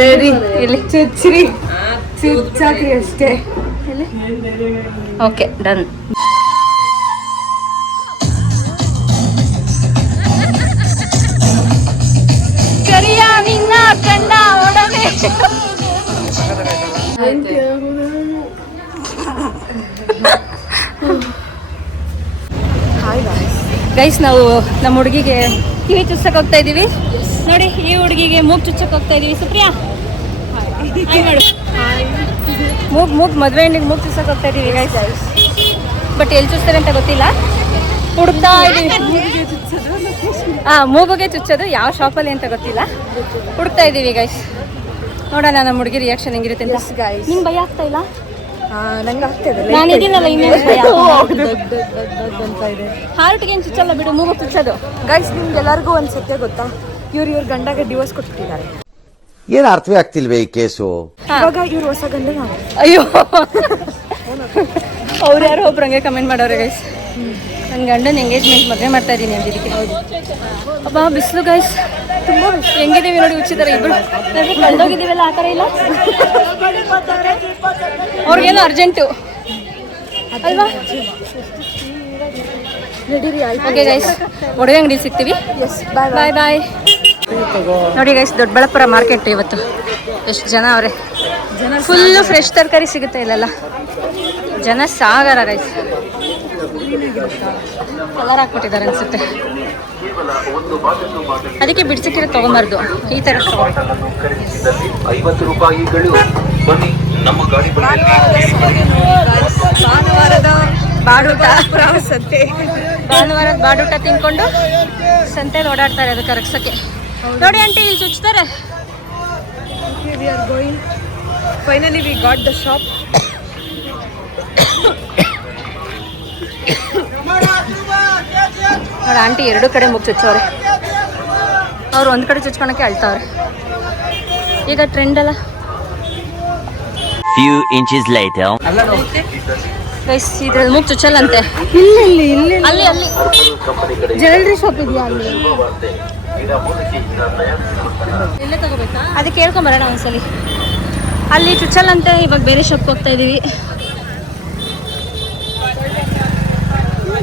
Ready ಇಲ್ಲಿ ಚುಚ್ಚ್ರಿ ಚುಚ್ಚಾಕ್ರಿ ಅಷ್ಟೇ. Okay done. ಕರಿಯ ನಿನ್ನ ಕಂಡ ಒಡನೆ ಗೈಸ್, ನಾವು ನಮ್ಮ ಹುಡುಗಿಗೆ ಕಿವಿ ಚುಚ್ಚಕ್ಕೆ ಹೋಗ್ತಾ ಇದೀವಿ ನೋಡಿ. ಈ ಹುಡುಗಿಗೆ ಮೂಗ್ ಚುಚ್ಚಕ್ಕೆ ಹೋಗ್ತಾ ಇದೀವಿ. ಸುಪ್ರಿಯಾ ಮೂಗ್ ಮದುವೆ ಹೆಣ್ಣಿಗೆ ಮೂಗ್ ಚುಚ್ಚಕ್ಕೆ ಹೋಗ್ತಾ ಇದೀವಿ ಗೈಸ್. ಬಟ್ ಎಲ್ಲಿ ಚುಚ್ತಾರೆ ಅಂತ ಗೊತ್ತಿಲ್ಲ, ಹುಡುಕ್ತಾ ಇದೀವಿ. ಮೂಗುಗೆ ಚುಚ್ಚೋದು ಯಾವ ಶಾಪಲ್ಲಿ ಅಂತ ಗೊತ್ತಿಲ್ಲ, ಹುಡುಕ್ತಾ ಇದೀವಿ ಗೈಸ್. ನೋಡೋಣ ನಮ್ಮ ಹುಡುಗಿ ರಿಯಾಕ್ಷನ್ ಹೆಂಗಿರುತ್ತೆ ಅಂತ. ನಿಂಗೆ ಭಯ ಆಗ್ತಾ ಇಲ್ಲ? ನಂಗೆ ಆಗ್ತದೆ, ನಾನು ಇದೀನಲ್ಲ ಇನ್ನೇನು ಭಯ. ಹಾರ್ಟ್ಗೆ ಏನು ಚುಚ್ಚಲ್ಲ ಬಿಡು, ಮೂಗು ಚುಚ್ಚೋದು. ಗೈಸ್, ನಿಮ್ಗೆ ಎಲ್ಲರಿಗೂ ಒಂದು ಸತ್ಯ ಗೊತ್ತಾ? ಇವ್ರ ಗಂಡಗೆ ಡಿವೋರ್ಸ್ ಕೊಟ್ಬಿಟ್ಟಿದ್ದಾರೆ. ಏನು ಅರ್ಥವೇ ಆಗ್ತಿಲ್ವೇ ಈ ಕೇಸು? ಇವಾಗ ಇವ್ರು ಹೊಸ ಗಂಡ. ಅಯ್ಯೋ, ಅವ್ರು ಯಾರೋ ಒಬ್ರು ಹಂಗೆ ಕಮೆಂಟ್ ಮಾಡೋರು ಗೈಸ್. ನನ್ನ ಗಂಡನ ಎಂಗೇಜ್ಮೆಂಟ್ ಮದುವೆ ಮಾಡ್ತಾ ಇದ್ದೀನಿ ಅಂದಿದ್ದಕ್ಕೆ. ಅಬ್ಬಾ ಬಿಸಿಲು ಗೈಸ್, ತುಂಬ ಹೆಂಗಿದ್ದೀವಿ ನೋಡಿ, ಹುಚ್ಚಿದ್ದಾರೆ ಇಬ್ಬರು. ನಾವು ಕಳೆದೋಗಿದ್ದೀವಲ್ಲ, ಆ ಥರ ಇಲ್ಲ. ಅವ್ರಿಗೇನೋ ಅರ್ಜೆಂಟು ಅಲ್ವಾ? ಓಕೆ ಗೈಸ್, ಒಡವೆ ಅಂಗಡಿ ಸಿಗ್ತೀವಿ. ಬಾಯ್ ಬಾಯ್. ನೋಡಿ ಗೈಸ್, ದೊಡ್ಡಬಳ್ಳಾಪುರ ಮಾರ್ಕೆಟ್ ಇವತ್ತು. ಎಷ್ಟು ಜನ ಅವರೇ, ಫುಲ್ಲು ಫ್ರೆಶ್ ತರಕಾರಿ ಸಿಗುತ್ತೆ ಇಲ್ಲೆಲ್ಲ. ಜನ ಸಾಗರ ಗೈಸ್. ಕಲರ್ ಹಾಕ್ಬಿಟ್ಟಿದ್ದಾರೆ ಅನ್ಸುತ್ತೆ, ಅದಕ್ಕೆ ಬಿಡ್ಸಿಕ್ಕಿರೋ ತಗೊಂಬಾರ್ದು. ಈ ತರ ಭಾನುವಾರದ ಬಾಡೂಟ ತಿನ್ಕೊಂಡು ಸಂತೆಯಲ್ಲಿ ಓಡಾಡ್ತಾರೆ ಅದಕ್ಕೆ ರಕ್ಷಕ್ಕೆ. ನೋಡಿ ಆಂಟಿ, ಇಲ್ಲಿ ಚುಚ್ತಾರೆ. Finally we got the shop. ನೋಡಿ ಆಂಟಿ ಎರಡು ಕಡೆ ಮುಗ್ ಚುಚ್ಚವ್ರೆ. ಅವ್ರು ಒಂದು ಕಡೆ ಚುಚ್ಕೊಳಕ್ಕೆ ಅಳ್ತಾವ್ರೆ. ಈಗ ಟ್ರೆಂಡ್ ಅಲ್ಲ. Few inches later. ಗೈಸ್, ಇದ್ರಲ್ಲಿ ಮೂಗ್ ಚುಚ್ಚಲ್ಲಂತೆ. ಅಲ್ಲಿ ಜ್ಯುವೆಲ್ರಿ ಶಾಪ್ ಇದೆಯಾ ಅಲ್ಲಿ? ಎಲ್ಲೇ ತಗೋಬೇಕಾ? ಅದಕ್ಕೆ ಕೇಳ್ಕೊಂಬರೋಣ ಒಂದ್ಸಲಿ. ಅಲ್ಲಿ ಚುಚ್ಚಲ್ಲಂತೆ. ಇವಾಗ ಬೇರೆ ಶಾಪ್ಗೆ ಹೋಗ್ತಾ ಇದೀವಿ.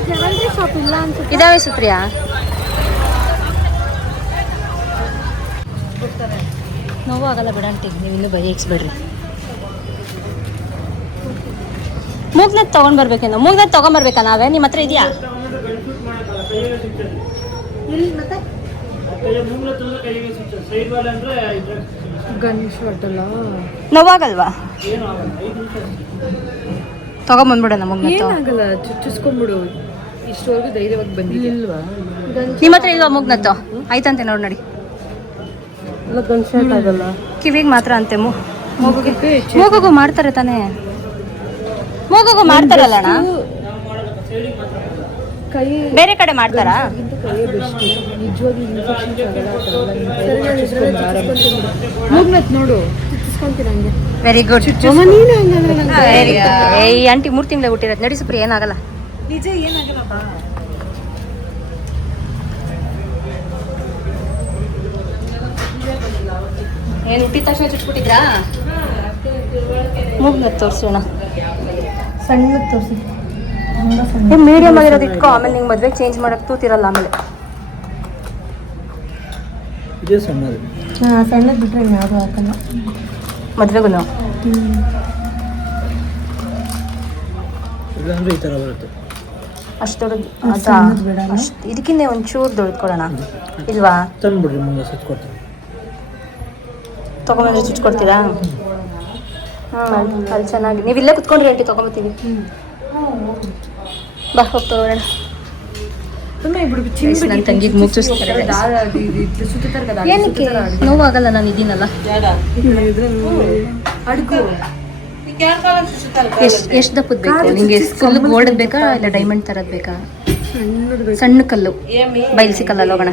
ಜ್ಯುವೆಲ್ರಿ ಶಾಪ್ ಇಲ್ಲ ಅನ್ಸುತ್ತೆ. ಇದಾವೆ ಸುಪ್ರಿಯಾ? ನೋವು ಆಗಲ್ಲ ಬಿಡ ಆಂಟಿ, ನೀವು ಇನ್ನೂ ಬೈಕ್ಸ್ಬೇಡ್ರಿ. ಮೂಗ್ನೆತ್ ತೊಗೊಂಡ್ಬರ್ಬೇಕೇನೋ. ಮೂಗ್ನೆತ್ ತೊಗೊಂಬರ್ಬೇಕಾ ನಾವೇ? ನಿಮ್ಮ ಹತ್ರ ಇದೆಯಾ? ನೋವಾಗಲ್ವಾ? ತಗೊಂಬಂದ್ಬಿಡೋಣ ಮೂಗ್ನೆತ್. ಏನಾಗಲ್ಲ, ಚುಚ್ಚಿಸ್ಕೊಂಡ್ಬಿಡು. ಇಷ್ಟವರೆಗೂ ಧೈರ್ಯವಾಗಿ ಬಂದಿಲ್ವಾ? ನಿಮ್ಮ ಹತ್ರ ಇಲ್ವಾ ಮೂಗ್ನೆತ್ತು? ಆಯ್ತಂತೆ ನೋಡಿ ನೋಡಿ. ಆಗಲ್ಲ, ಕಿವಿಗೆ ಮಾತ್ರ ಅಂತೆ. ಮೂಗುಗೂ ಮಾಡ್ತಾರೆ ತಾನೇ? ಮೂಗುಗೂ ಮಾಡ್ತಾರಲ್ಲ ಅಣ್ಣ, ಬೇರೆ ಕಡೆ ಮಾಡ್ತಾರಾ? Very good. ಈ ಆಂಟಿ 3 ತಿಂಗಳ ಹುಟ್ಟಿರೋದು. ನಡಿ ಸುಪ್ರಿ, ಏನಾಗಲ್ಲ. ನಿಜ ಏನಾಗಲ್ಲಪ್ಪ. ಏನು ಹುಟ್ಟಿದ ತಕ್ಷಣ ಚುಚ್ಬಿಟ್ಟಿದ್ರಾ? ಮೂಗ್ನ ತೋರಿಸೋಣ. ಸಣ್ಣ ತೋರಿಸಿ. ಮೀಡಿಯಮ್ ಆಗಿರೋದು ಇಟ್ಕೋ, ಆಮೇಲೆ ನಿಂಗೆ ಮದುವೆಗೆ ಚೇಂಜ್ ಮಾಡಕ್ಕೆ ತೂತಿರಲ್ಲ ಆಮೇಲೆ. ಸಣ್ಣದು ಬಿಟ್ರೆ ಯಾವುದು ಹಾಕಲ್ಲ ಮದುವೆಗೂ. ಅಷ್ಟು ದೊಡ್ಡದು ಅಷ್ಟು, ಇದಕ್ಕಿಂತ ಒಂಚೂರು ದೊಡ್ಕೊಡೋಣ ಇಲ್ವಾ? ತೊಗೊಂಬಂದ್ರೆ ಚುಚ್ಕೊಡ್ತೀರಾ? ಅಲ್ಲಿ ಚೆನ್ನಾಗಿ. ನೀವು ಇಲ್ಲೇ ಕುತ್ಕೊಂಡ್ರಿ ಆಂಟಿ, ತೊಗೊಂಬತ್ತೀವಿ. ಬಾ, ಹೋಗ್ತೋಣ. ನನ್ನ ತಂಗಿಗೆ ಮೂಗ್ ಚುಚ್ತಾರೆ. ಏನಕ್ಕೆ? ನೋವಾಗಲ್ಲ, ನಾನು ಇದೀನಲ್ಲ. ಎಷ್ಟು ದಪ್ಪದ ಬೇಕು ನಿಮಗೆ? ಫುಲ್ ಗೋಲ್ಡ್ ಬೇಕಾ ಇಲ್ಲ ಡೈಮಂಡ್ ಥರದ್ದು ಬೇಕಾ? ಸಣ್ಣ ಕಲ್ಲು, ಬೈಲ್ಸಿ ಕಲ್ಲಲ್ಲಿ ಹೋಗೋಣ.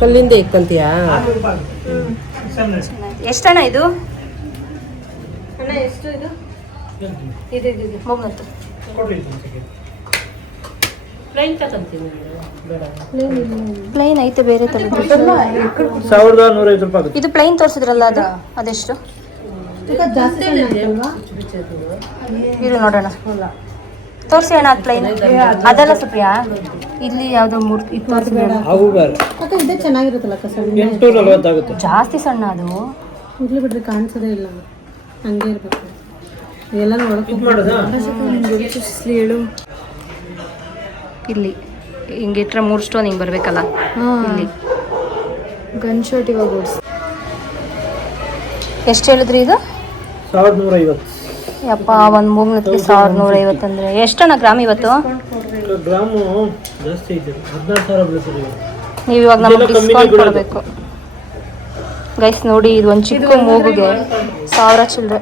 ಕಲ್ಲಿಂದ ಇಕ್ಕಂತೀಯಾ? ಎಷ್ಟಣ್ಣ ಇದು? ಎಷ್ಟು ಇದು? ಮೂಗ್ನತ್ತು ಪ್ಲೈನ್ ಐತೆ ಬೇರೆ ತರ 1150 ರೂಪಾಯಿ ಆಗುತ್ತೆ. ಇದು ಪ್ಲೈನ್ ತೋರಿಸಿದ್ರಲ್ಲ ಅದು ಅದೆಷ್ಟು ಇರು ನೋಡೋಣ ತೋರಿಸಿ ಅಣ್ಣ ಅದು ಪ್ಲೈನ್ ಅದಲ್ಲ ಸುಪ್ರಿಯಾ ಇಲ್ಲಿ ಯಾವುದೋ ಮೂರ್ತಿ ಅವು ಬೇರೆ ಇದೆ ಚೆನ್ನಾಗಿರುತ್ತಲ್ಲ ಕಸ 840 ಆಗುತ್ತೆ. ಜಾಸ್ತಿ ಸಣ್ಣ ಅದು ಇರ್ಲಿ ಬಿಡ್ರಿ ಕಾಣಿಸೋದೇ ಇಲ್ಲ ಹಂಗೆ ಇರ್ಬೇಕು ಎಲ್ಲ ಇದು ಮಾಡೋದಾ? ಹೇಳು ಇಲ್ಲಿ ಹಿಂಗಿಟ್ರೆ 3 ಸ್ಟೋನ್ ಹಿಂಗೆ ಬರಬೇಕಲ್ಲ ಇಲ್ಲಿ ಗನ್ ಶರ್ಟ್ ಇವಾಗ ಓಡಿಸಿ ಎಷ್ಟು ಹೇಳಿದ್ರಿ ಇದು 1150 ಯಪ್ಪ ಒಂದು ಮೂಗ್ನತ್ಗೆ 1150 ಅಂದರೆ ಎಷ್ಟಣ್ಣ ಗ್ರಾಮ್ ಇವತ್ತು ಗ್ರಾಮು ಜಾಸ್ತಿ ಇದೆ 16,000 ಬೀಳ್ತದೆ. ನೀವು ಇವಾಗ ನಮಗೆ ಡಿಸ್ಕೌಂಟ್ ಕೊಡಬೇಕು ಗೈಸ್ ನೋಡಿ ಇದು ಒಂದು ಚಿಕ್ಕ ಮೂಗುಗೆ 1000 ಚಿಲ್ಲರೆ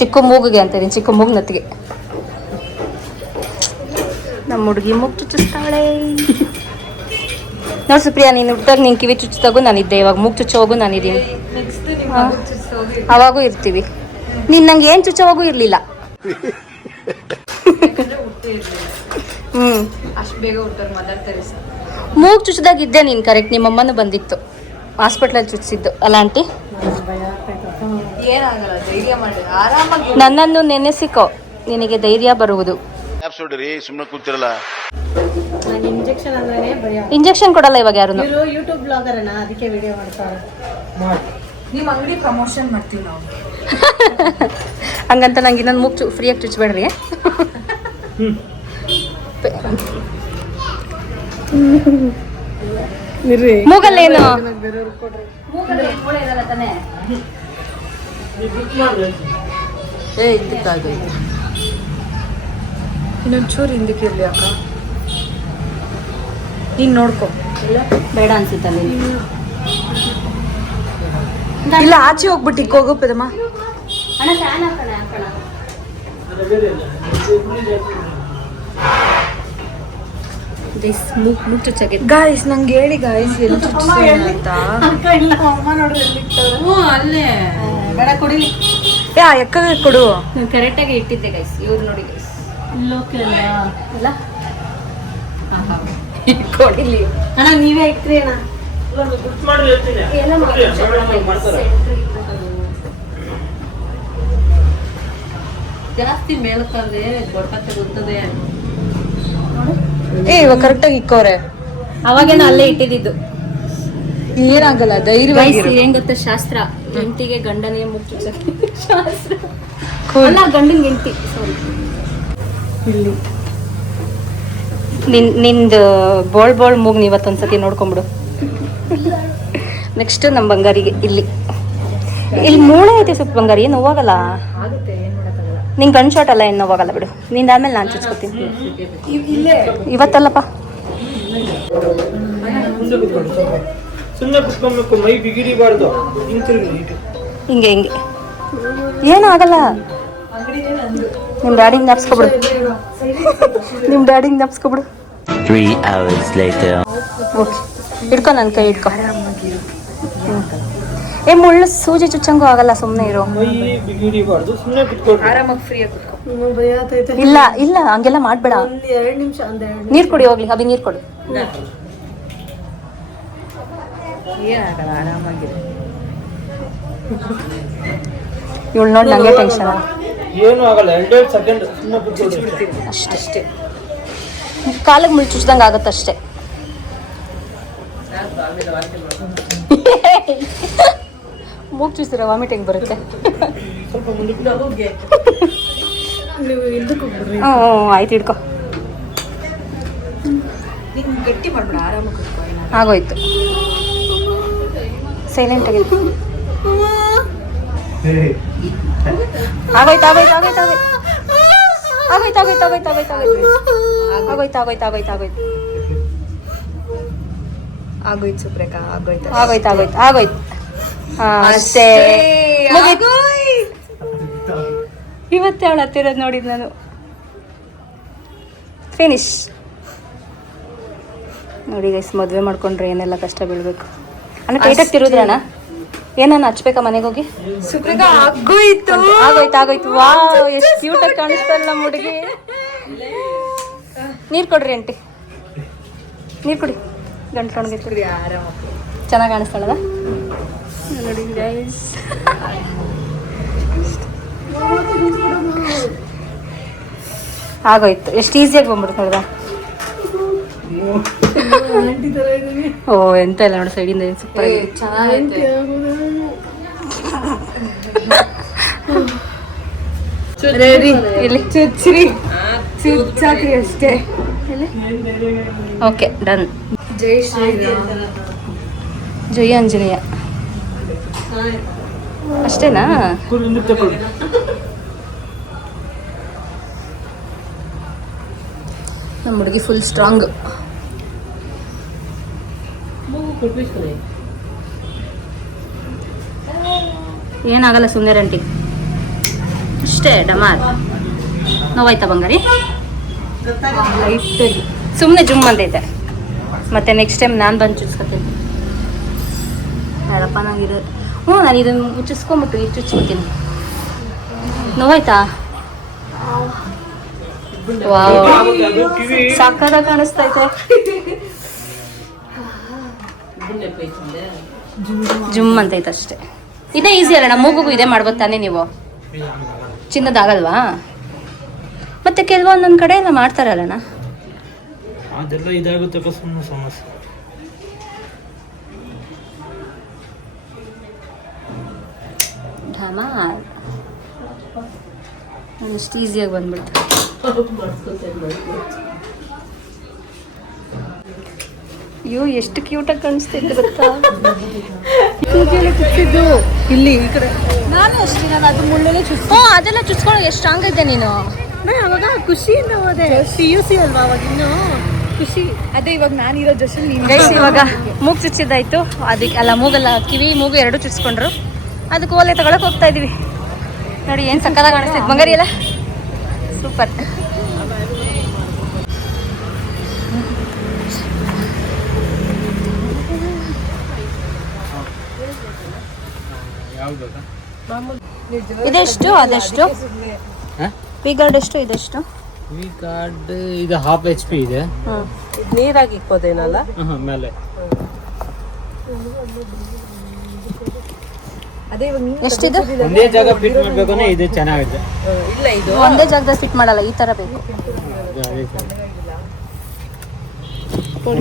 ಚಿಕ್ಕ ಮೂಗುಗೆ ಅಂತೀನಿ ಚಿಕ್ಕ ಮೂಗ್ನತ್ತಿಗೆ ನಮ್ಮ ಹುಡುಗಿ ಮೂಗು ಚುಚ್ಚಿಸ್ತಾಳೆ ನೋಡಿ ಸುಪ್ರಿಯಾ ನೀನು ಹುಟ್ಟಾಗ ನೀನು ಕಿವಿ ಚುಚ್ಚಿದಾಗೂ ನಾನಿದ್ದೆ ಇವಾಗ ಮೂಗು ಚುಚ್ಚೋವಾಗೂ ನಾನಿದ್ದೀನಿ ಅವಾಗೂ ಇರ್ತೀವಿ ನೀನು ನಂಗೆ ಏನು ಚುಚ್ಚೋವಾಗೂ ಇರಲಿಲ್ಲ ಅಷ್ಟು ಬೇಗ ಹುಟ್ಟಾರ ಮದರ್ ತೆರೇಸಾ ಮೂಗು ಚುಚ್ಚಿದಾಗ ಇದ್ದೆ ನೀನು ಕರೆಕ್ಟ್ ನಿಮ್ಮಮ್ಮನೂ ಬಂದಿತ್ತು ಹಾಸ್ಪಿಟ್ಲಲ್ಲಿ ಚುಚ್ಚಿದ್ದು ಅಲ್ಲ ಆಂಟಿ ಏನಾಗಲ್ಲ ಧೈರ್ಯ ಮಾಡಿ ಆರಾಮಾಗಿ ನನ್ನನ್ನು ನೆನೆಸಿಕೋ ನಿನಗೆ ಧೈರ್ಯ ಬರುವುದು ಸುಮ್ಮನೆ ಕೂತಿರಲ್ಲ ಇಂಜೆಕ್ಷನ್ ಅಂದ್ರೆ ಭಯ ಇಂಜೆಕ್ಷನ್ ಕೊಡಲ್ಲ ಇವಾಗ ಯಾರು ಇವರು ಯೂಟ್ಯೂಬ್ ಬ್ಲಾಗರ್ ಅಣ್ಣ ಅದಕ್ಕೆ ವಿಡಿಯೋ ಮಾಡ್ತಾರೆ ನಿಮ್ಮ ಅಂಗಡಿ ಪ್ರಮೋಷನ್ ಮಾಡ್ತೀವಿ ನಾವು ಹಂಗಂತ ನಂಗೆ ಇನ್ನೊಂದು ಮೂಗು ಫ್ರೀಯಾಗಿ ಚುಚ್ಚಬೇಡ್ರಿ ಮೂಗಲ್ಲೇನು ಏ ಇದಕ್ಕಾಗೈತೆ ಇನ್ನೊಂದು ಚೂರು ಹಿಂದಕ್ಕೆ ಇರಲಿ ಅಕ್ಕ ನೀನು ನೋಡ್ಕೊ ಬೇಡ ಅನ್ಸುತ್ತಲ್ಲ ಇಲ್ಲ ಆಚೆ ಹೋಗ್ಬಿಟ್ಟು ಇಕ್ಕ ಹೋಗೋದಮ್ಮ ಅಣ್ಣ ಫ್ಯಾನ್ ಹಾಕೋಣ ಮೂಗು ಚುಚ್ಚಾಗೆ ಗಾಯ್ಸ್ ನಂಗೆ ಹೇಳಿ ಗಾಯ್ಸ್ ಎಲ್ಲಿ ಅಂತ ಅಲ್ಲೇ ಬೇಡ ಕೊಡಿ ಏ ಆ ಎಕ್ಕಗೆ ಕೊಡು ಕರೆಕ್ಟಾಗಿ ಇಟ್ಟಿದ್ದೆ ಗೈಸ್ ಇವ್ರು ನೋಡಿ ಗೈಸ್ ಅಲ್ಲ ಕೊಡಿಲಿ ಅಣ್ಣ ನೀವೇ ಇಟ್ರಿ ಅಣ್ಣ ಜಾಸ್ತಿ ಮೇಲಕ್ಕಂದ್ರೆ ಗೊತ್ತಾಗ್ತಾ ಗೊತ್ತದೆ. ಏ ಇವಾಗ ಕರೆಕ್ಟಾಗಿ ಇಕ್ಕವ್ರೆ ಅವಾಗೇನು ಅಲ್ಲೇ ಇಟ್ಟಿದ್ದು ಏನಾಗಲ್ಲ ಧೈರ್ಯವಾಗಿ ಏನ್ ಗೊತ್ತಾ ಶಾಸ್ತ್ರ ಹೆಂಡತಿಗೆ ಗಂಡನಿಗೆ ಮೂಗು ಚುಚ್ಚಕ್ಕೆ ಶಾಸ್ತ್ರ ಅಲ್ಲ ಗಂಡನ ಹೆಂಡತಿ ಸಾರಿ ಇಲ್ಲಿ ನಿಂದು ಬೋಳ್ ಮೂಗು ನೀವತ್ತೊಂದ್ಸತಿ ನೋಡ್ಕೊಂಬಿಡು ನೆಕ್ಸ್ಟ್ ನಮ್ಮ ಬಂಗಾರಿಗೆ ಇಲ್ಲಿ ಮೂಳೆ ಐತೆ ಸ್ವಲ್ಪ ಬಂಗಾರಿ ಏನು ಹೋಗಲ್ಲ ನಿಂಗೆ ಗನ್ ಶಾಟ್ ಅಲ್ಲ ಏನು ಹೋಗಲ್ಲ ಬಿಡು ನಿಂದ ಆಮೇಲೆ ನಾನು ಚುಚ್ಕೋತೀನಿ ಇವತ್ತಲ್ಲಪ್ಪ ಸುಮ್ಮನೆ ಕುತ್ಕೊಬೇಕು ಮೈ ಬಿಗಿಡಿಬಾರ್ದು ಹಿಂಗೆ ಏನೂ ಆಗಲ್ಲ ನಿಮ್ಮ ಡ್ಯಾಡಿಗೆ ನೆಪ್ಸ್ಕೊಬಿಡು ನಿಮ್ಮ ಡ್ಯಾಡಿಗೆ ನೆಪ್ಸ್ಕೊಬಿಡು 3 hours later. ಓಕೆ ಹಿಡ್ಕೊ ನನ್ನ ಕೈ ಹಿಡ್ಕೊ ಏ ಮುಳ್ಳು ಸೂಜಿ ಚುಚ್ಚಂಗೂ ಆಗಲ್ಲ ಸುಮ್ಮನೆ ಇರೋ ಮೈ ಬಿಗಿಡಿಬಾರ್ದು ಸುಮ್ಮನೆ ಕುತ್ಕೊಳ್ರಿ ಆರಾಮಾಗಿ ಫ್ರೀ ಆಗಿ ಕುತ್ಕೊ ಭಯ ಆಗ್ತೈತೆ ಇಲ್ಲ ಹಂಗೆಲ್ಲ ಮಾಡಬೇಡ ಒಂದು 2 ನಿಮಿಷ ನೀರು ಕೊಡಿ ಹೋಗ್ಲಿ ಅಭಿ ನೀರು ಕೊಡು ಏನಾಗಲ್ಲ ಆರಾಮಾಗಿದೆ ಇವಳು ನೋಡಿ ನನಗೆ ಟೆನ್ಷನ್ ಏನು ಆಗಲ್ಲ 2 ಸೆಕೆಂಡ್ ಸುಮ್ಮನೆ ಕುತ್ಕೊಳ್ರಿ ಅಷ್ಟೇ ಕಾಲಿಗೆ ಮುಳ್ಳು ಚುಚ್ದಂಗೆ ಆಗುತ್ತಷ್ಟೇ ಮೂಗು ಚುಚ್ಚಿದ್ರೆ ವಾಮಿಟಿಂಗ್ ಬರುತ್ತೆ ಸ್ವಲ್ಪ ಮುಂದಕ್ಕೆ ನೀವು ಹಿಂದಕ್ಕೆ ಹೋಗ್ಬಿಡ್ರಿ ಹ್ಞೂ ಆಯ್ತು ಹಿಡ್ಕೊ ನೀನು ಗಟ್ಟಿ ಮಾಡ್ಬೇಡ ಆರಾಮಾಗಿ ಕುತ್ಕೊ ಆಗೋಯ್ತು ಸೈಲೆಂಟ್ ಆಗಿ ಆಗೋಯ್ತು ಆಗೋಯ್ತು ಸುಪ್ರೇಖಾ ಆಗೋಯ್ತು ಆಗೋಯ್ತು ಅಷ್ಟೇ ಮುಗೀತು. ಇವತ್ತೇ ಅವಳು ಹತ್ತಿರೋದು ನೋಡಿದ್ ನಾನು ಫಿನಿಶ್ ನೋಡಿ ಗೈಸ್ ಮದುವೆ ಮಾಡ್ಕೊಂಡ್ರೆ ಏನೆಲ್ಲ ಕಷ್ಟ ಬೀಳ್ಬೇಕು ಅಣ್ಣ ಟೈಟಾಗಿ ತಿರುದ್ರಣ್ಣ ಏನನ್ನ ಹಚ್ಬೇಕಾ ಮನೆಗೆ ಹೋಗಿ ಸುಪ್ರೇಖಾ ಆಗೋಯ್ತು ಆಗೋಯ್ತು ವಾ ಎಷ್ಟು ಕ್ಯೂಟಾಗಿ ಕಾಣಿಸ್ತಲ್ಲ ನಮ್ಮ ಹುಡುಗಿ ನೀರು ಕೊಡ್ರಿ ಆಂಟಿ, ನೀರು ಕುಡಿ. ಗಂಟ್ಲೊಣಗೆ ಕುಡಿ. ಚೆನ್ನಾಗಿ ಕಾಣಿಸ್ತಾಳದ ನೋಡಿ ಗೈಸ್. ಆಗೋಯ್ತು. ಎಷ್ಟು ಈಸಿಯಾಗಿ ಬಂದ್ಬಿಡ್ತು ನೋಡ್ದ. ಓ ಎಂತ ಇಲ್ಲ ನೋಡಿ, ಸೈಡಿಂದ ಸೂಪರ್ ಇಲ್ಲಿ ಚುಚ್ಚ್ರಿ ಚುಚ್ಚಾಕ್ರಿ ಅಷ್ಟೇ. Okay done. ಜೈ ಶ್ರೀರಾಮ್. ಜೈ ಆಂಜನೇಯ ಅಷ್ಟೇನಾ? ನಮ್ಮ ಹುಡುಗಿ ಫುಲ್ ಸ್ಟ್ರಾಂಗ್. ಏನಾಗಲ್ಲ ಸುಮ್ಮನೆ ರಂಟಿ ಅಷ್ಟೇ. ಡಮಾರ್ ನೋವಾಯ್ತಾ ಬಂಗಾರಿ? ಸುಮ್ಮನೆ ಜುಮ್ ಅಂತೈತೆ. ಮತ್ತೆ ನೆಕ್ಸ್ಟ್ ಟೈಮ್ ನಾನು ಬಂದು ಚುಚ್ಕೋತೀನಿ. ಯಾರಪ್ಪ ನಂಗಿರೋ ನಾನು ಇದನ್ನು ಚುಚ್ಕೊಂಬಿಟ್ಟು ಈಗ ಚುಚ್ಕೋತೀನಿ. ನೋವಾಯ್ತಾ? ವಾವ್ ಸಾಕಾದ ಕಾಣಿಸ್ತೈತೆ. ಜುಮ್ ಅಂತೈತೆ ಅಷ್ಟೇ. ಇದೇ ಈಸಿ ಅಲ್ಲಣ್ಣ, ಮೂಗುಗೂ ಇದೇ ಮಾಡ್ಬೋದು ತಾನೇ ನೀವು? ಚಿನ್ನದಾಗಲ್ವಾ? ಮತ್ತೆ ಕೆಲವೊಂದೊಂದು ಕಡೆ ಎಲ್ಲ ಮಾಡ್ತಾರಲ್ಲಣ್ಣ. ಅದೆಲ್ಲ ಇದಾಗುತ್ತೆ ಸುಮ್ಮನೆ ಸಮಸ್ಯೆ. ಢಮಾರ್ ಎಷ್ಟು ಈಸಿಯಾಗಿ ಬಂದ್ಬಿಡ್ತು. ಅಯ್ಯೋ ಎಷ್ಟು ಕ್ಯೂಟಾಗಿ ಕಾಣಿಸ್ತೈತೆ ಗೊತ್ತಾ? ಚುಚ್ಚಿದ್ದು ಇಲ್ಲಿ ಈ ಕಡೆ. ನಾನು ಅಷ್ಟೇ, ನಾನು ಅದು ಮುಳ್ಳಲ್ಲೇ ಹ್ಞೂ ಅದೆಲ್ಲ ಚುಚ್ಕೊಳ್ಳೋ ಎಷ್ಟು ಸ್ಟ್ರಾಂಗ್ ಇದ್ದೆ ನೀನು. ಅವಾಗ ಖುಷಿಯಿಂದ ಹೋದೆ. PUC ಅಲ್ವಾ ಅವಾಗ ಇನ್ನೂ ಖುಷಿ. ಅದೇ ಇವಾಗ ನಾನಿರೋ ಜೊತೆ ಗೈಸ್ ಇವಾಗ ಮೂಗು ಚುಚ್ಚಿದ್ದಾಯ್ತು. ಅದಕ್ಕೆ ಅಲ್ಲ, ಮೂಗಲ್ಲ, ಕಿವಿ ಮೂಗು ಎರಡು ಚುಚ್ಕೊಂಡ್ರು. ಅದಕ್ಕೆ ಓಲೆ ತಗೊಳಕ್ ಹೋಗ್ತಾ ಇದೀವಿ. ನೋಡಿ ಏನು ಸಕ್ಕತ್ತಾಗಿ ಕಾಣಿಸ್ತೈತೆ ಬಂಗಾರಿ ಎಲ್ಲ. ಸೂಪರ್. ಇದೆಷ್ಟು ಅದೆಷ್ಟು? ವಿ ಗಾರ್ಡ್ ಎಷ್ಟು ಇದೆಷ್ಟು? ವಿ ಕಾರ್ಡ್ ಇದು ಹಾಫ್ HP ಇದೆ. ನೀರಾಗಿ ಇಕ್ಕೋದೇನಲ್ಲ ಮೇಲೆ ಅದೇ ಇವಾಗ ಎಷ್ಟಿದು? ಒಂದೇ ಜಾಗ ಫಿಟ್ ಮಾಡ್ಬೇಕು ಅಂದ್ರೆ ಇದು ಚೆನ್ನಾಗಿದೆ. ಇಲ್ಲ ಇದು ಒಂದೇ ಜಾಗದಲ್ಲಿ ಫಿಟ್ ಮಾಡಲ್ಲ, ಈ ತರ ಬೇಕು.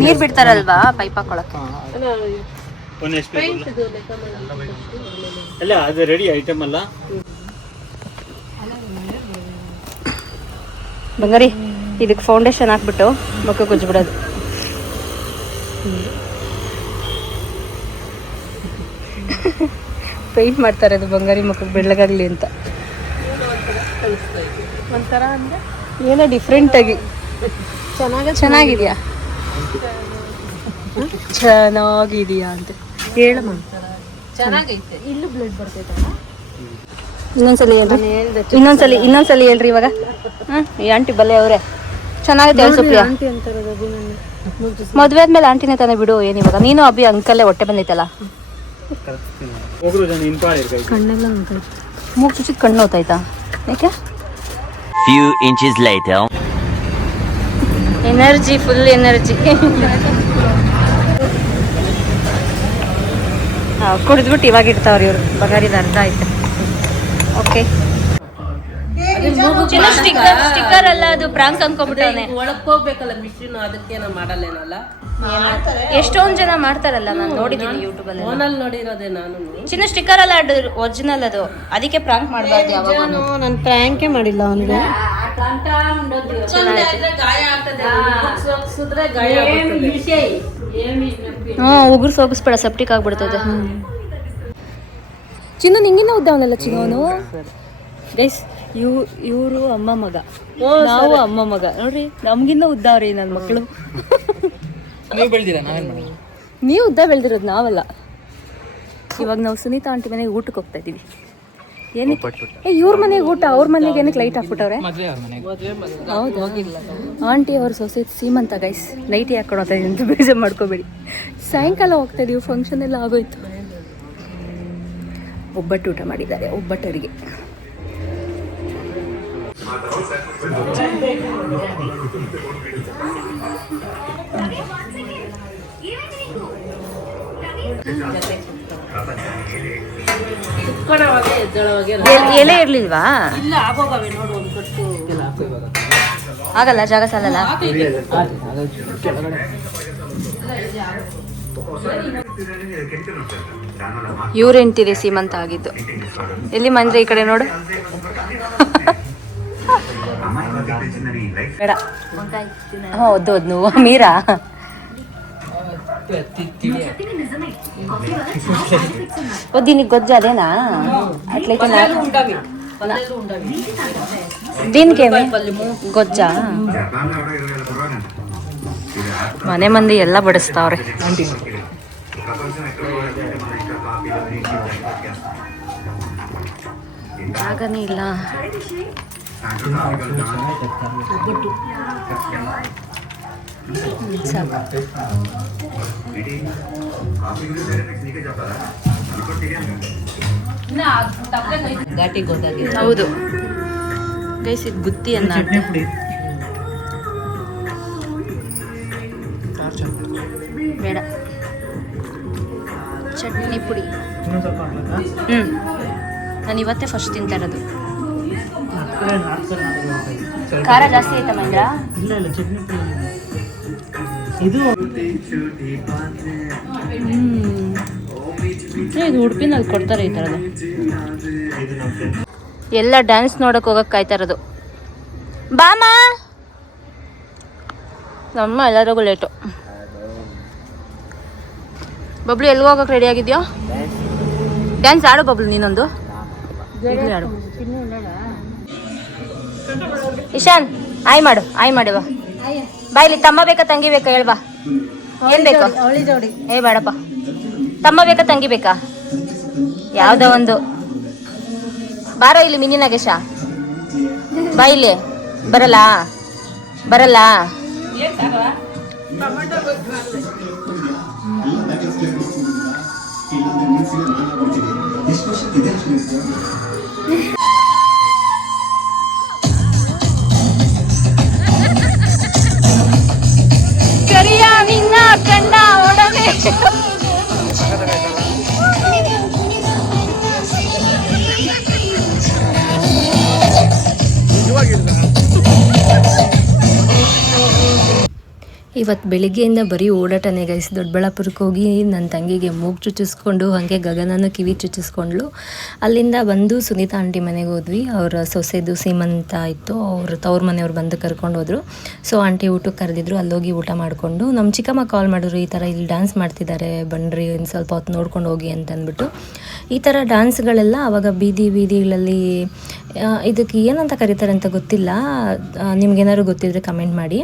ನೀರ್ ಬಿಡ್ತಾರಲ್ವಾ ಪೈಪ್ ಹಾಕೊಳಕ್ಕೆ. ಒಂದು HP ಅಲ್ಲ, ಅದು ರೆಡಿ ಐಟಮ್ ಅಲ್ಲ. ಬಂಗಾರಿ ಇದಕ್ಕೆ ಫೌಂಡೇಶನ್ ಹಾಕ್ಬಿಟ್ಟು ಮುಖಕ್ಕೆ ಉಜ್ಬಿಡೋದು. ಪೇಂಟ್ ಮಾಡ್ತಾರೆ ಅದು ಬಂಗಾರಿ ಮುಖಕ್ಕೆ ಬೆಳ್ಳಗಾಗ್ಲಿ ಅಂತ. ಒಂಥರ ಅಂದ್ರೆ ಏನೋ ಡಿಫ್ರೆಂಟ್ ಆಗಿ ಚೆನ್ನಾಗಿದ್ಯಾ ಚೆನ್ನಾಗಿದೆಯಾ ಅಂತ ಹೇಳಮ್ಮ. ಚೆನ್ನಾಗೈತೆ. ಇಲ್ಲೂ ಬ್ಲಡ್ ಬರ್ತೈತಲ್ಲ. ಇನ್ನೊಂದ್ಸಲಿ ಹೇಳ್ರಿ, ಇನ್ನೊಂದ್ಸಲಿ ಹೇಳ್ರಿ ಇವಾಗ. ಈ ಆಂಟಿ ಬಲ್ಲೆ ಅವರೇ ಚೆನ್ನಾಗಿದೆ ಹೇಳಿ ಸುಪ್ರಿಯಾ. ಮದುವೆ ಆದ್ಮೇಲೆ ಆಂಟಿನೇ ತಾನೇ ಬಿಡು. ಏನಿವಾಗ ನೀನು ಅಭಿ ಅಂಕಲ್ಲೇ ಹೊಟ್ಟೆ ಬಂದೈತಲ್ಲ. ಕಣ್ಣೆಲ್ಲ ಮೂಗು ಚುಚ್ಚಿದ ಕಣ್ಣು ಹೋಗ್ತಾಯ್ತಾ? ಯಾಕೆ? Few inches later. Energy full energy. ಕುಡಿದ್ಬಿಟ್ಟು ಇವಾಗ ಇರ್ತಾವ್ರಿ ಇವ್ರು. ಬಗಾರಿದ ಅರ್ಧ ಆಯ್ತು. ಓಕೆ ಸ್ಟಿಕ್ಕರ್ ಅಲ್ಲ, ಅದು ಪ್ರಾಂಕ್ ಅನ್ಕೊಂಡ್ಬಿಟ್ಟವನೆ. ಒಳಕ್ ಹೋಗ್ಬೇಕಲ್ಲ ಮಿಷಿನ್, ಅದಕ್ಕೇನ ಮಾಡಲ್ಲೇನಲ್ಲ. ಎಷ್ಟೊಂದ್ ಜನ ಮಾಡ್ತಾರಲ್ಲ, ನಾನು ನೋಡಿದ್ದೀನಿ ಯೂಟ್ಯೂಬ್ ಅಲ್ಲಿ. ಫೋನಲ್ಲಿ ನೋಡಿರೋದೆ ನಾನು. ಚಿನ್ನ ಸ್ಟಿಕ್ಕರ್ ಅಲ್ಲ, ಅದು ಒರಿಜಿನಲ್. ಅದು ಅದಕ್ಕೆ ಪ್ರಾಂಕ್ ಮಾಡಬಾರ್ದು ಯಾವಾಗ. ನಾನು ಪ್ರಾಂಕೇ ಮಾಡಿಲ್ಲ ಅವನಿಗೆ. ಗಾಯ ಆಗ್ತದೆ, ಸುದ್ರೆ ಗಾಯ ಆಗ್ತದೆ. ಉಗುರು ಸೋಗಿಸ್ಬೇಡ, ಸೆಪ್ಟಿಕ್ ಆಗ್ಬಿಡ್ತದೆ. ಚಿನ್ನ ನಿಂಗಿನ ಉದ್ದವನಲ್ಲ ಚಿನ್ನವನು. ಗೈಸ್ ಇವರು ಅಮ್ಮ ಮಗ, ನಾವು ಅಮ್ಮ ಮಗ. ನೋಡ್ರಿ ನಮ್ಗಿನ್ನ ಉದ್ದವ್ರಿ ನನ್ನ ಮಕ್ಕಳು. ನೀವು ಉದ್ದ ಬೆಳೆದಿರೋದು, ನಾವಲ್ಲ. ಇವಾಗ ನಾವು ಸುನೀತಾ ಆಂಟಿ ಮನೆಗೆ ಊಟಕ್ಕೆ ಹೋಗ್ತಾ ಇದೀವಿ. ಏನಕ್ಕೆ? ಇವ್ರ ಮನೆಗೆ ಊಟ, ಅವ್ರ ಮನೆಗೆ ಏನಕ್ಕೆ ಲೈಟ್ ಹಾಕ್ಬಿಟ್ಟವ್ರೆ? ಹೌದಾ? ಆಂಟಿ ಅವ್ರ ಸೊಸೆ ಸೀಮಂತ ಗೈಸ್. ನೈಟಿ ಹಾಕೊಂಡು ಹೋಗ್ತಾ ಇದೀನಿ ಅಂತ ಬೇಜಾರು ಮಾಡ್ಕೋಬೇಡಿ. ಸಾಯಂಕಾಲ ಹೋಗ್ತಾ ಇದೀವಿ, ಫಂಕ್ಷನ್ ಎಲ್ಲ ಆಗೋಯ್ತು. ಒಬ್ಬಟ್ಟು ಊಟ ಮಾಡಿದ್ದಾರೆ, ಒಬ್ಬಟ್ಟು ಅಡುಗೆ. ಕುತ್ಕೊಳ್ಳೋವಾಗ ಎದ್ದೇಳೋವಾಗ ಎಲೆ ಇರ್ಲಿಲ್ವಾ? ಇಲ್ಲ ಆಗೋಗವೆ ನೋಡು ಒಂದು ಕಟ್ಟು ಆಗಲ್ಲ, ಜಾಗ ಸಾಲಲ್ಲ. ಇವ್ರ ಹೆಂಡ್ತಿದೆ ಸೀಮಂತ ಆಗಿದ್ದು. ಎಲ್ಲಿ ಮಂದ್ರೆ ಈ ಕಡೆ ನೋಡು. ಬೇಡ. ಹೌದು నువ్వు మీరా? దీనికి గొజ్జ అదేనా? అట్లయితే దీనికేమే గొజ్జ? ಮನೆ ಮಂದಿ ಎಲ್ಲ ಬಡಿಸ್ತಾವ್ರೆ. ಜಾಗನೇ ಇಲ್ಲ. ಘಾಟಿ ಗೋದಾಗೆ ಹೌದು ಗೈಸ್, ಇದು ಗುತ್ತಿ ಅನ್ನ. ಬೇಡ, ಚಟ್ನಿ ಪುಡಿ. ನಾನು ಇವತ್ತೇ ಫಸ್ಟ್ ತಿಂತಾ ಇರೋದು. ಖಾರ ಜಾಸ್ತಿ ಆಯ್ತಾ ಮಂಜ? ಇಲ್ಲ ಚಟ್ನಿ ಪುಡಿ ಇದು. ಇದು ಉಡುಪಿನಲ್ಲಿ ಕೊಡ್ತಾರೆ ಈ ಥರದ್ದು. ಎಲ್ಲ ಡ್ಯಾನ್ಸ್ ನೋಡಕ್ಕೆ ಹೋಗಕ್ಕೆ ಕಾಯ್ತಾ ಇರೋದು. ಬಾಮ ನಮ್ಮ ಎಲ್ಲರಿಗೂ ಲೇಟು. ಬಬ್ಲು ಎಲ್ಲಿಗೆ ಹೋಗಕ್ಕೆ ರೆಡಿ ಆಗಿದ್ಯೋ? ಡ್ಯಾನ್ಸ್ ಆಡು ಬಬ್ಲು, ನೀನೊಂದು ಆಡು. ಇಶಾನ್ ಆಯ್ ಮಾಡು, ಆಯ್ ಮಾಡುವ. ಬಾ, ಇಲ್ಲಿ ತಮ್ಮ ಬೇಕಾ ತಂಗಿ ಬೇಕಾ ಹೇಳ್ಬಾ. ಏನ್ ಬೇಕು? ಏ ಬೇಡಪ್ಪ, ತಮ್ಮ ಬೇಕಾ ತಂಗಿ ಬೇಕಾ? ಯಾವ್ದೋ ಒಂದು. ಬಾರೋ ಇಲ್ಲಿ ಮಿನಿ ನಾಗೇಶ, ಬಾ ಇಲ್ಲಿ. ಬರಲ್ಲ ಬರಲ್ಲ. ಕರಿಯ ನಿನ್ನ ಕಂಡ ಒಡನೆ. ಇವತ್ತು ಬೆಳಿಗ್ಗೆಯಿಂದ ಬರೀ ಓಡಾಟನೇ ಗೈಸ್. ದೊಡ್ಡಬಳ್ಳಾಪುರಕ್ಕೆ ಹೋಗಿ ನನ್ನ ತಂಗಿಗೆ ಮೂಗು ಚುಚ್ಚಿಸ್ಕೊಂಡು ಹಾಗೆ ಗಗನನೂ ಕಿವಿ ಚುಚ್ಚಿಸ್ಕೊಂಡ್ಲು. ಅಲ್ಲಿಂದ ಬಂದು ಸುನೀತಾ ಆಂಟಿ ಮನೆಗೆ ಹೋದ್ವಿ. ಅವರ ಸೊಸೆದು ಸೀಮಂತ ಇತ್ತು, ಅವರು ತವ್ರ ಮನೆಯವ್ರು ಬಂದು ಕರ್ಕೊಂಡು ಹೋದರು. ಸೊ ಆಂಟಿ ಊಟಕ್ಕೆ ಕರೆದಿದ್ರು, ಅಲ್ಲೋಗಿ ಊಟ ಮಾಡಿಕೊಂಡು ನಮ್ಮ ಚಿಕ್ಕಮ್ಮ ಕಾಲ್ ಮಾಡಿದ್ರು, ಈ ಥರ ಇಲ್ಲಿ ಡ್ಯಾನ್ಸ್ ಮಾಡ್ತಿದ್ದಾರೆ ಬನ್ನಿರಿ ಒಂದು ಸ್ವಲ್ಪ ಹೊತ್ತು ನೋಡ್ಕೊಂಡು ಹೋಗಿ ಅಂತಂದ್ಬಿಟ್ಟು. ಈ ಥರ ಡ್ಯಾನ್ಸ್ಗಳೆಲ್ಲ ಆವಾಗ ಬೀದಿಗಳಲ್ಲಿ ಇದಕ್ಕೆ ಏನಂತ ಕರೀತಾರೆ ಅಂತ ಗೊತ್ತಿಲ್ಲ. ನಿಮ್ಗೇನಾದ್ರು ಗೊತ್ತಿದ್ರೆ ಕಮೆಂಟ್ ಮಾಡಿ.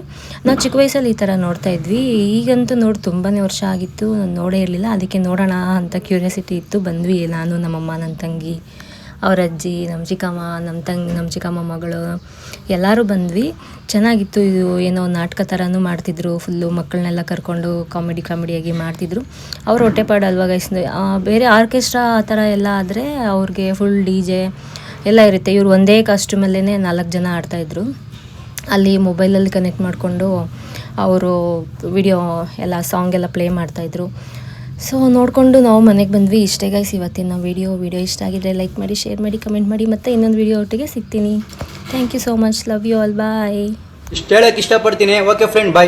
ನಾವು ಚಿಕ್ಕ ವಯಸ್ಸಲ್ಲಿ ಈ ಥರ ನೋಡ್ತಾ ಇದ್ವಿ. ಈಗಂತೂ ನೋಡಿ ತುಂಬಾ ವರ್ಷ ಆಗಿತ್ತು, ನಾನು ನೋಡೇ ಇರಲಿಲ್ಲ. ಅದಕ್ಕೆ ನೋಡೋಣ ಅಂತ ಕ್ಯೂರಿಯಾಸಿಟಿ ಇತ್ತು. ಬಂದ್ವಿ ನಾನು, ನಮ್ಮಮ್ಮ, ನನ್ನ ತಂಗಿ, ಅವ್ರ ಅಜ್ಜಿ, ನಮ್ಮ ಚಿಕ್ಕಮ್ಮ, ನಮ್ಮ ಚಿಕ್ಕಮ್ಮ ಮಗಳು ಎಲ್ಲರೂ ಬಂದ್ವಿ. ಚೆನ್ನಾಗಿತ್ತು. ಇದು ಏನೋ ನಾಟಕ ಥರನೂ ಮಾಡ್ತಿದ್ರು. ಫುಲ್ಲು ಮಕ್ಕಳನ್ನೆಲ್ಲ ಕರ್ಕೊಂಡು ಕಾಮಿಡಿಯಾಗಿ ಮಾಡ್ತಿದ್ರು. ಅವ್ರು ಹೊಟ್ಟೆಪಾಡಲ್ವ ಗೈಸ್. ಬೇರೆ ಆರ್ಕೆಸ್ಟ್ರಾ ಆ ಥರ ಎಲ್ಲ ಆದರೆ ಅವ್ರಿಗೆ ಫುಲ್ DJ ಎಲ್ಲ ಇರುತ್ತೆ. ಇವರು ಒಂದೇ ಕಾಸ್ಟ್ಯೂಮಲ್ಲೇ 4 ಜನ ಆಡ್ತಾಯಿದ್ರು. ಅಲ್ಲಿ ಮೊಬೈಲಲ್ಲಿ ಕನೆಕ್ಟ್ ಮಾಡಿಕೊಂಡು ಅವರು ವಿಡಿಯೋ ಎಲ್ಲ ಸಾಂಗ್ ಎಲ್ಲ ಪ್ಲೇ ಮಾಡ್ತಾಯಿದ್ರು. ಸೊ ನೋಡಿಕೊಂಡು ನಾವು ಮನೆಗೆ ಬಂದ್ವಿ. ಇಷ್ಟೇ ಗೈಸ್ ಇವತ್ತಿನ ವಿಡಿಯೋ ಇಷ್ಟ ಆಗಿದ್ರೆ ಲೈಕ್ ಮಾಡಿ, ಶೇರ್ ಮಾಡಿ, ಕಮೆಂಟ್ ಮಾಡಿ. ಮತ್ತು ಇನ್ನೊಂದು ವಿಡಿಯೋ ಒಟ್ಟಿಗೆ ಸಿಗ್ತೀನಿ. Thank you so much. Love you all. Bye. ಇಷ್ಟು ಹೇಳಕ್ಕೆ ಇಷ್ಟಪಡ್ತೀನಿ. ಓಕೆ ಫ್ರೆಂಡ್, ಬಾಯ್.